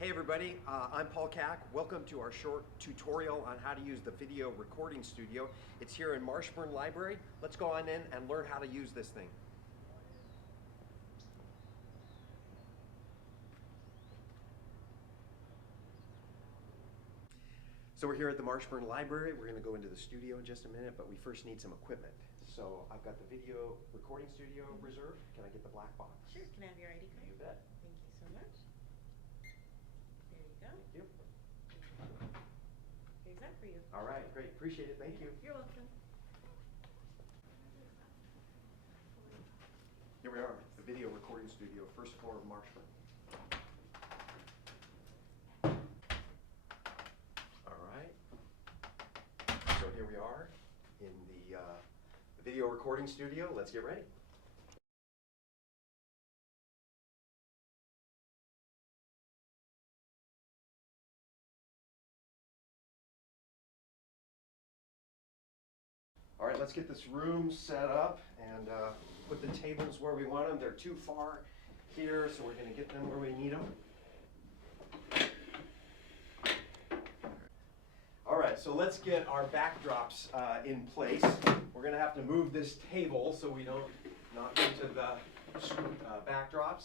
Hey everybody, I'm Paul Cack. Welcome to our short tutorial on how to use the video recording studio. It's here in Marshburn Library. Let's go on in and learn how to use this thing. So we're here at the Marshburn Library. We're going to go into the studio in just a minute, but we first need some equipment. So I've got the video recording studio reserved. Can I get the black box? Sure. Can I have your ID card? You bet. Thank you so much. There you go. Thank you. Here's that for you. All right, great. Appreciate it. Thank you. You're welcome. Here we are, the video recording studio, first floor of Marshburn. All right. So here we are in the video recording studio. Let's get ready. All right, let's get this room set up and put the tables where we want them. They're too far here, so we're going to get them where we need them. All right, so let's get our backdrops in place. We're going to have to move this table so we don't knock into the backdrops.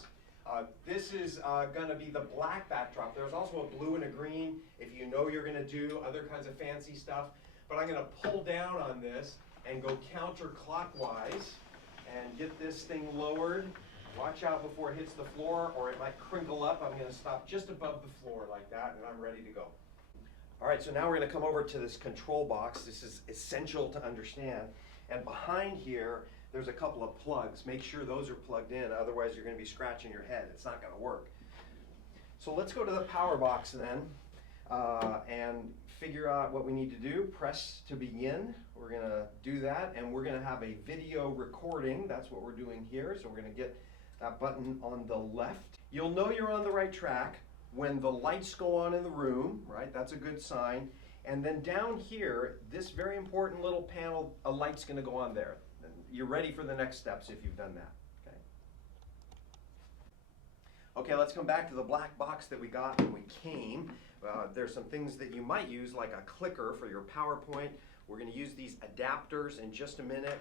This is going to be the black backdrop. There's also a blue and a green if you know you're going to do other kinds of fancy stuff. But I'm going to pull down on this and go counterclockwise and get this thing lowered. Watch out before it hits the floor or it might crinkle up. I'm going to stop just above the floor like that and I'm ready to go. All right, so now we're going to come over to this control box. This is essential to understand. And behind here, there's a couple of plugs. Make sure those are plugged in, otherwise you're going to be scratching your head. It's not going to work. So let's go to the power box then. And figure out what we need to do. Press to begin. We're going to do that, and we're going to have a video recording. That's what we're doing here. So we're going to get that button on the left. You'll know you're on the right track when the lights go on in the room, right? That's a good sign. And then down here, this very important little panel, a light's going to go on there. And you're ready for the next steps if you've done that. Okay. Okay, let's come back to the black box that we got when we came. There's some things that you might use, like a clicker for your PowerPoint. We're going to use these adapters in just a minute.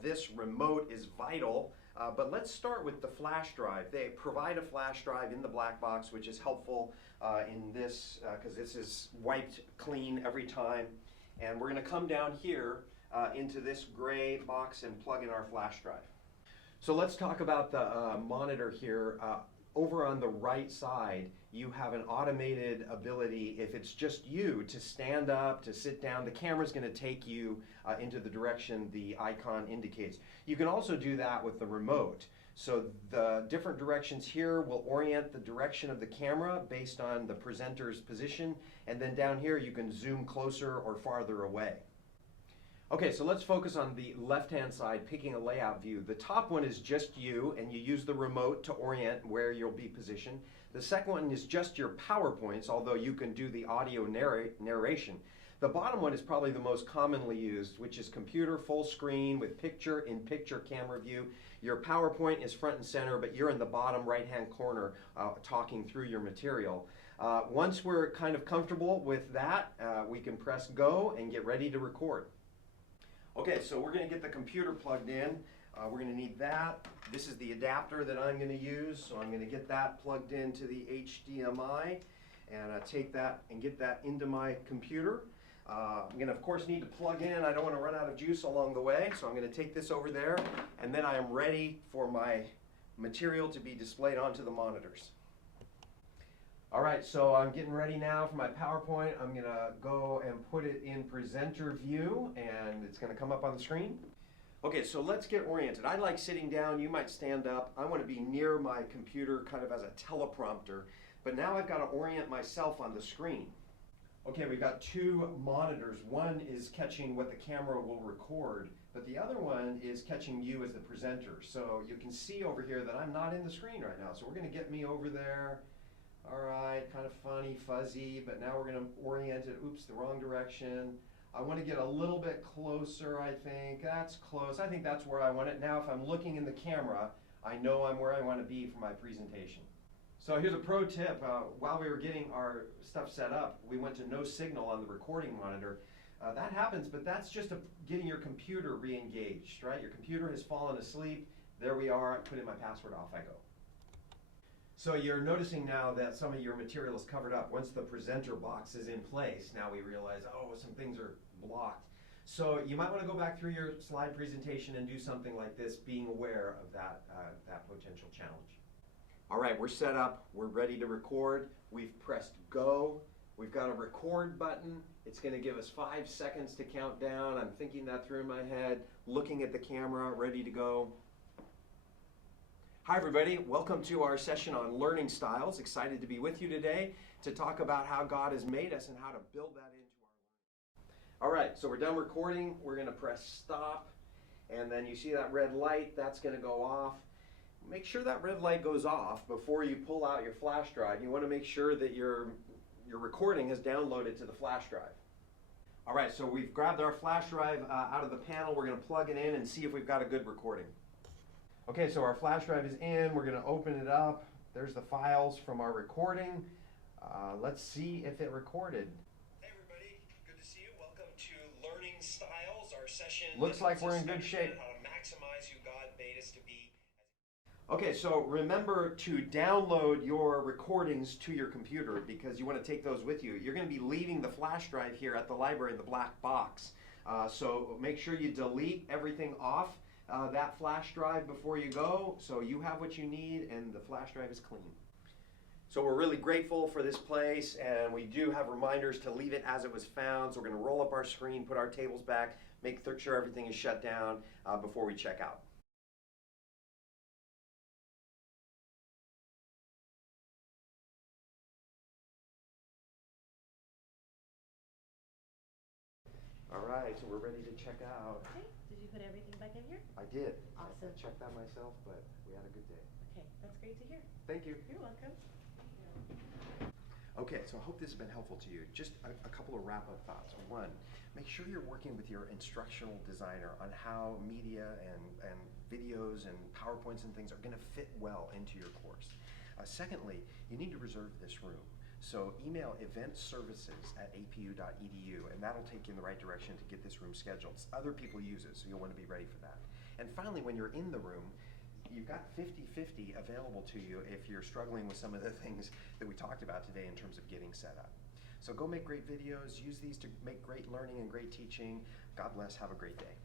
This remote is vital, but let's start with the flash drive. They provide a flash drive in the black box, which is helpful in this, because this is wiped clean every time. And we're going to come down here into this gray box and plug in our flash drive. So let's talk about the monitor here. Over on the right side, you have an automated ability, if it's just you, to stand up, to sit down. The camera's going to take you into the direction the icon indicates. You can also do that with the remote. So the different directions here will orient the direction of the camera based on the presenter's position. And then down here, you can zoom closer or farther away. Okay, so let's focus on the left-hand side, picking a layout view. The top one is just you, and you use the remote to orient where you'll be positioned. The second one is just your PowerPoints, although you can do the audio narration. The bottom one is probably the most commonly used, which is computer full screen with picture-in-picture camera view. Your PowerPoint is front and center, but you're in the bottom right-hand corner talking through your material. Once we're kind of comfortable with that, we can press go and get ready to record. Okay, so we're going to get the computer plugged in. We're going to need that. This is the adapter that I'm going to use, so I'm going to get that plugged into the HDMI and take that and get that into my computer. I'm going to, of course, need to plug in. I don't want to run out of juice along the way, so I'm going to take this over there, and then I am ready for my material to be displayed onto the monitors. All right, so I'm getting ready now for my PowerPoint. I'm going to go and put it in presenter view, and it's going to come up on the screen. Okay, so let's get oriented. I like sitting down. You might stand up. I want to be near my computer kind of as a teleprompter, but now I've got to orient myself on the screen. Okay, we've got two monitors. One is catching what the camera will record, but the other one is catching you as the presenter. So you can see over here that I'm not in the screen right now. So we're going to get me over there. All right, kind of funny, fuzzy, but now we're going to orient it. Oops, the wrong direction. I want to get a little bit closer, I think. That's close. I think that's where I want it. Now, if I'm looking in the camera, I know I'm where I want to be for my presentation. So here's a pro tip. While we were getting our stuff set up, we went to no signal on the recording monitor. That happens, but that's just getting your computer re-engaged, right? Your computer has fallen asleep. There we are. I put in my password, off I go. So you're noticing now that some of your material is covered up. Once the presenter box is in place, now we realize, oh, some things are blocked. So you might want to go back through your slide presentation and do something like this, being aware of that potential challenge. All right, we're set up. We're ready to record. We've pressed go. We've got a record button. It's going to give us 5 seconds to count down. I'm thinking that through in my head, looking at the camera, ready to go. Hi everybody, welcome to our session on learning styles. Excited to be with you today to talk about how God has made us and how to build that into our learning. All right, so we're done recording. We're going to press stop, and then you see that red light, that's going to go off. Make sure that red light goes off before you pull out your flash drive. You want to make sure that your recording is downloaded to the flash drive. All right, so we've grabbed our flash drive out of the panel. We're going to plug it in and see if we've got a good recording. Okay, so our flash drive is in. We're going to open it up. There's the files from our recording. Let's see if it recorded. Hey everybody, good to see you. Welcome to Learning Styles, our session. Looks like we're in good shape. How to maximize who God made us to be. Okay, so remember to download your recordings to your computer because you want to take those with you. You're going to be leaving the flash drive here at the library in the black box. So make sure you delete everything off that flash drive before you go, so you have what you need and the flash drive is clean. So we're really grateful for this place, and we do have reminders to leave it as it was found. So we're going to roll up our screen, put our tables back, make sure everything is shut down before we check out. All right, so we're ready to check out. Okay, did you put everything back in here? I did. Awesome. I checked that myself, but we had a good day. Okay, that's great to hear. Thank you. You're welcome. Okay, so I hope this has been helpful to you. Just a couple of wrap-up thoughts. One, make sure you're working with your instructional designer on how media and videos and PowerPoints and things are going to fit well into your course. Secondly, you need to reserve this room. So email eventservices@apu.edu, and that'll take you in the right direction to get this room scheduled. Other people use it, so you'll want to be ready for that. And finally, when you're in the room, you've got 50/50 available to you if you're struggling with some of the things that we talked about today in terms of getting set up. So go make great videos, use these to make great learning and great teaching. God bless, have a great day.